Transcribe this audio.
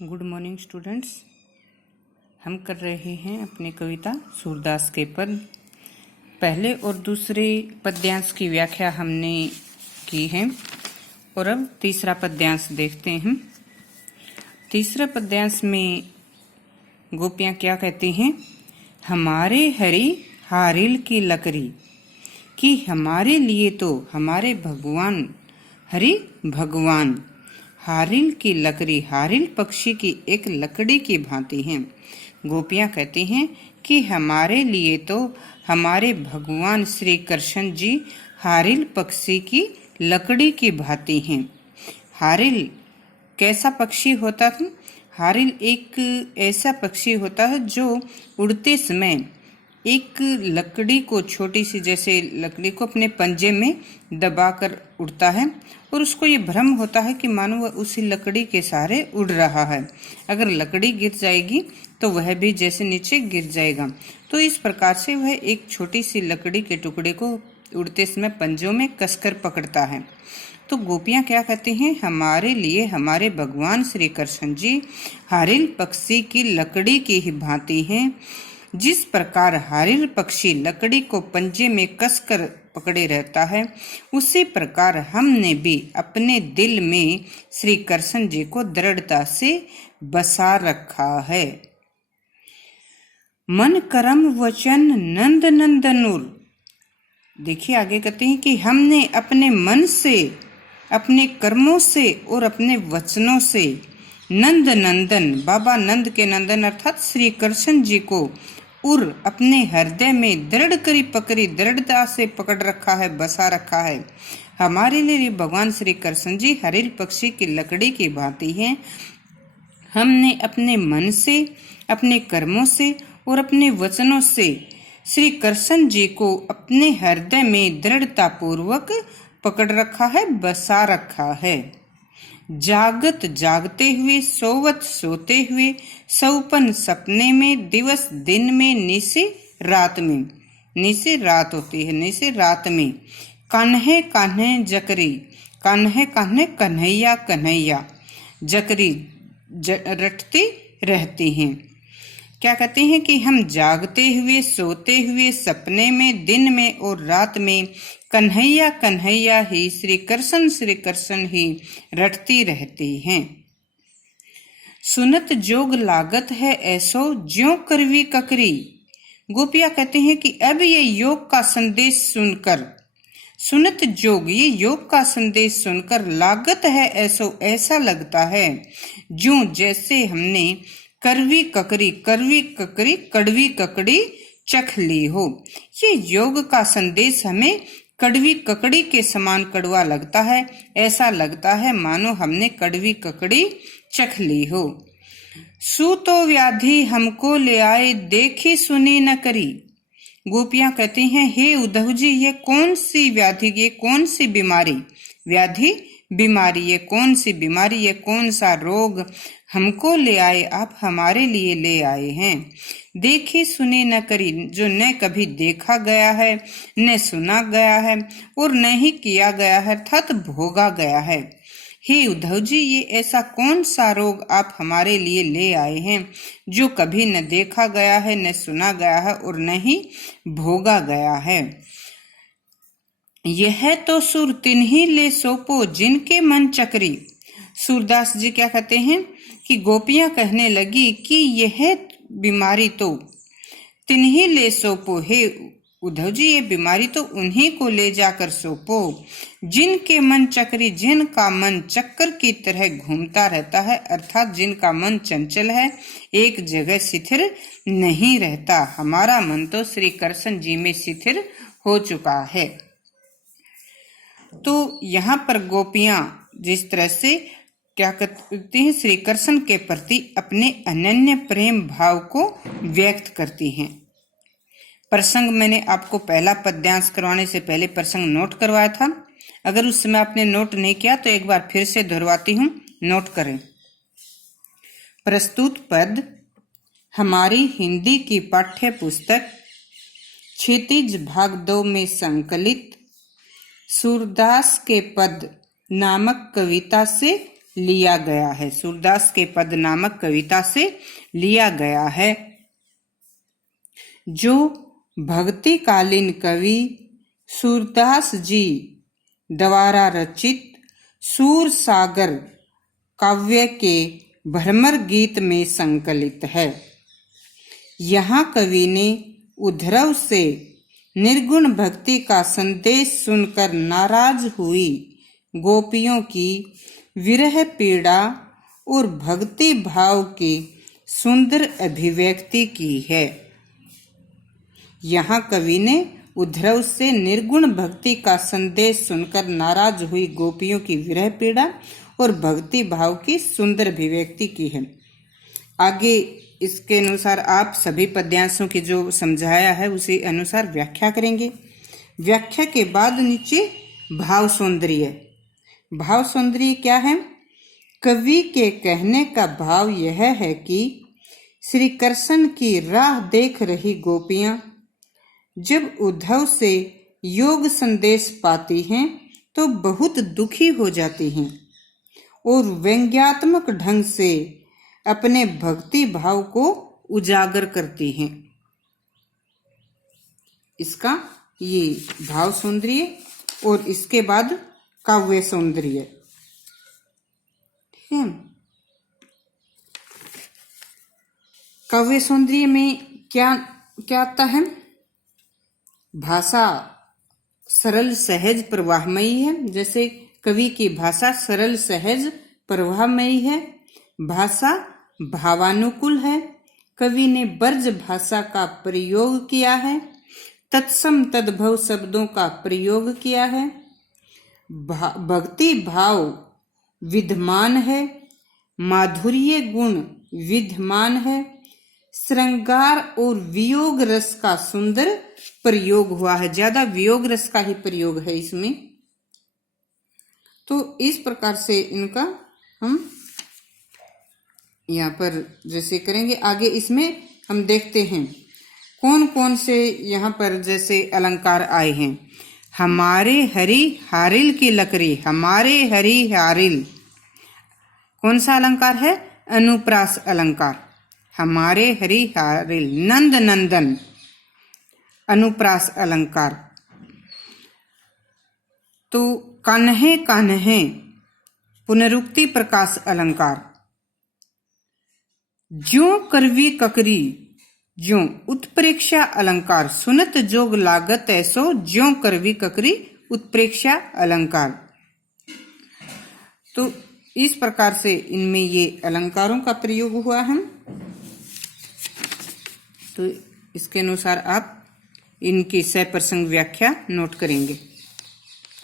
Good morning students. हम कर रहे हैं अपनी कविता सूरदास के पद। पहले और दूसरे पद्यांश की व्याख्या हमने की है और अब तीसरा पद्यांश देखते हैं। तीसरे पद्यांश में गोपियाँ क्या कहती हैं? हमारे हरि हारिल की लकड़ी, कि हमारे लिए तो हमारे भगवान हरि भगवान हारिल की लकड़ी, हारिल पक्षी की एक लकड़ी की भांति हैं। गोपियाँ कहती हैं कि हमारे लिए तो हमारे भगवान श्री कृष्ण जी हारिल पक्षी की लकड़ी की भांति हैं। हारिल कैसा पक्षी होता है? हारिल एक ऐसा पक्षी होता है जो उड़ते समय एक लकड़ी को, छोटी सी जैसे लकड़ी को अपने पंजे में दबाकर उड़ता है और उसको ये भ्रम होता है कि मानो वह उसी लकड़ी के सहारे उड़ रहा है। अगर लकड़ी गिर जाएगी तो वह भी जैसे नीचे गिर जाएगा। तो इस प्रकार से वह एक छोटी सी लकड़ी के टुकड़े को उड़ते समय पंजों में कसकर पकड़ता है। तो गोपियाँ क्या कहती हैं? हमारे लिए हमारे भगवान श्री कृष्ण जी हारिल पक्षी की लकड़ी की ही भांति हैं। जिस प्रकार हारिल पक्षी लकड़ी को पंजे में कसकर पकड़े रहता है, उसी प्रकार हमने भी अपने दिल में श्री कृष्ण जी को दृढ़ता से बसा रखा है। मन कर्म वचन नंद नंदनुर। देखिए आगे कहते हैं कि हमने अपने मन से, अपने कर्मों से और अपने वचनों से नंद नंदन, बाबा नंद के नंदन अर्थात श्री कृष्ण जी को और अपने हृदय में दृढ़ करी पकड़ी, दृढ़ता से पकड़ रखा है, बसा रखा है। हमारे लिए भगवान श्री कृष्ण जी हरिल पक्षी की लकड़ी की भांति हैं। हमने अपने मन से, अपने कर्मों से और अपने वचनों से श्री कृष्ण जी को अपने हृदय में दृढ़ता पूर्वक पकड़ रखा है, बसा रखा है। जागत जागते हुए, सोवत सोते हुए, सौपन सपने में, दिवस दिन में, निशि रात में। निशि रात होती है, निशि रात में। कान्हे कान्हे जकरी, कान्हे कान्हे कन्हैया कन्हैया, जकरी रटती रहती हैं। क्या कहते हैं कि हम जागते हुए, सोते हुए, सपने में, दिन में और रात में कन्हैया कन्हैया ही, श्री कृष्ण ही रटती रहती हैं। सुनत जोग लागत है ऐसो ज्यों करवी ककरी। गोपियाँ कहते हैं कि अब ये योग का संदेश सुनकर, सुनत जोग, ये योग का संदेश सुनकर लागत है ऐसो, ऐसा लगता है ज्यों जैसे हमने करवी ककरी, करवी ककरी, कड़वी ककड़ी चख ली हो। ये योग का संदेश हमें कड़वी ककड़ी के समान कड़वा लगता है। ऐसा लगता है मानो हमने कड़वी ककड़ी चख ली हो। सूतो व्याधि हमको ले आए, देखी सुनी न करी। गोपियाँ कहती हैं, हे उद्धव जी, ये कौन सी व्याधि, ये कौन सी बीमारी, व्याधि बीमारी, ये कौन सी बीमारी, ये कौन सा रोग हमको ले आए, आप हमारे लिए ले आए हैं। देखी सुनी न करी, जो न कभी देखा गया है, न सुना गया है और न ही किया गया है, अर्थात भोगा गया है। हे उद्धव जी, ये ऐसा कौन सा रोग आप हमारे लिए ले आए हैं जो कभी न देखा गया है, न सुना गया है और न ही भोगा गया है। यह तो सुर तिन्ही ले सोपो, जिनके मन चकरी। सूरदास जी क्या कहते हैं कि गोपियां कहने लगी कि यह बीमारी तो तिन्ही ले सोपो, हे उद्धव जी, ये बीमारी तो उन्हीं को ले जाकर सौंपो, जिनके मन चक्री, जिनका मन चक्कर की तरह घूमता रहता है, अर्थात जिनका मन चंचल है, एक जगह स्थिर नहीं रहता। हमारा मन तो श्री कृष्ण जी में स्थिर हो चुका है। तो यहाँ पर गोपियां जिस तरह से क्या करती हैं, श्री कृष्ण के प्रति अपने अनन्य प्रेम भाव को व्यक्त करती हैं। प्रसंग मैंने आपको पहला पद्यांश करवाने से पहले प्रसंग नोट करवाया था। अगर उस समय आपने नोट नहीं किया तो एक बार फिर से दोहराती हूँ, नोट करें। प्रस्तुत पद हमारी हिंदी की पाठ्य पुस्तक क्षितिज भाग 2 में संकलित सूरदास के पद नामक कविता से लिया गया है, सूरदास के पद नामक कविता से लिया गया है, जो भक्तिकालीन कवि सूरदास जी द्वारा रचित सूर सागर काव्य के भ्रमर गीत में संकलित है। यहाँ कवि ने उद्धव से निर्गुण भक्ति का संदेश सुनकर नाराज हुई गोपियों की विरह पीड़ा और भक्ति भाव की सुंदर अभिव्यक्ति की है। यहाँ कवि ने उद्धव से निर्गुण भक्ति का संदेश सुनकर नाराज हुई गोपियों की विरह पीड़ा और भक्ति भाव की सुंदर अभिव्यक्ति की है। आगे इसके अनुसार आप सभी पद्यांशों की जो समझाया है उसी अनुसार व्याख्या करेंगे। व्याख्या के बाद नीचे भाव सौंदर्य। भाव सौंदर्य क्या है? कवि के कहने का भाव यह है कि श्री कृष्ण की राह देख रही गोपियां जब उद्धव से योग संदेश पाती हैं तो बहुत दुखी हो जाती हैं और व्यंग्यात्मक ढंग से अपने भक्ति भाव को उजागर करती हैं। इसका ये भाव सौंदर्य और इसके बाद काव्य सौंदर्य। ठीक है। काव्य सौंदर्य में क्या क्या आता है? भाषा सरल सहज प्रवाहमयी है, जैसे कवि की भाषा सरल सहज प्रवाहमयी है। भाषा भावानुकूल है, कवि ने ब्रज भाषा का प्रयोग किया है, तत्सम तद्भव शब्दों का प्रयोग किया है, भक्ति भाव विद्यमान है, माधुर्य गुण विद्यमान है, श्रृंगार और वियोग रस का सुंदर प्रयोग हुआ है। ज्यादा वियोग रस का ही प्रयोग है इसमें। तो इस प्रकार से इनका हम यहाँ पर जैसे करेंगे। आगे इसमें हम देखते हैं कौन कौन से यहाँ पर जैसे अलंकार आए हैं। हमारे हरी हारिल की लकड़ी, हमारे हरी हारिल कौन सा अलंकार है? अनुप्रास अलंकार। हमारे हरी हारिल, नंद नंदन अनुप्रास अलंकार। तो कान्हे कान्हे पुनरुक्ति प्रकाश अलंकार। ज्यों करवी ककरी ज्यों उत्प्रेक्षा अलंकार। सुनत जोग लागत ऐसो ज्यों करवी ककरी उत्प्रेक्षा अलंकार। तो इस प्रकार से इनमें ये अलंकारों का प्रयोग हुआ है। तो इसके अनुसार आप इनकी सप्रसंग व्याख्या नोट करेंगे।